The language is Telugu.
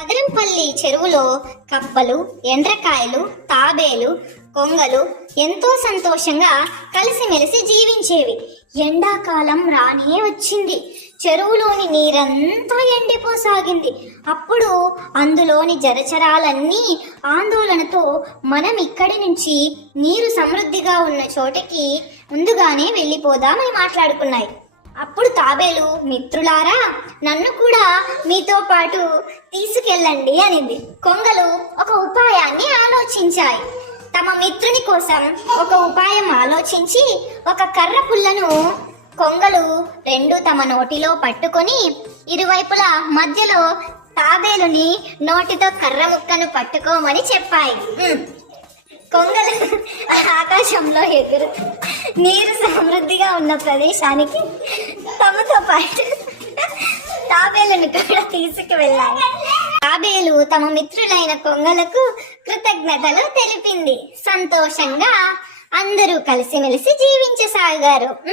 అదరంపల్లి చెరువులో కప్పలు, ఎండ్రకాయలు, తాబేలు, కొంగలు ఎంతో సంతోషంగా కలిసిమెలిసి జీవించేవి. ఎండాకాలం రానే వచ్చింది. చెరువులోని నీరంతా ఎండిపోసాగింది. అప్పుడు అందులోని జలచరాలన్నీ ఆందోళనతో మనం ఇక్కడి నుంచి నీరు సమృద్ధిగా ఉన్న చోటకి ముందుగానే వెళ్ళిపోదామని మాట్లాడుకున్నాయి. అప్పుడు తాబేలు, మిత్రులారా, నన్ను కూడా మీతో పాటు తీసుకెళ్ళండి అనింది. కొంగలు ఒక ఉపాయాన్ని ఆలోచించాయి. తమ మిత్రుని కోసం ఒక ఉపాయం ఆలోచించి ఒక కర్ర పుల్లను కొంగలు రెండు తమ నోటిలో పట్టుకొని ఇరువైపులా మధ్యలో తాబేలుని నోటితో కర్ర ముక్కను పట్టుకోమని చెప్పాయి. కొంగలు ఆకాశంలో ఎగురుతూ నీరు సమృద్ధిగా ఉన్న ప్రదేశానికి తమతో పాటు తాబేలును కూడా తీసుకువెళ్ళాయి. తాబేలు తమ మిత్రులైన కొంగలకు కృతజ్ఞతలు తెలిపింది. సంతోషంగా అందరూ కలిసిమెలిసి జీవించసాగారు.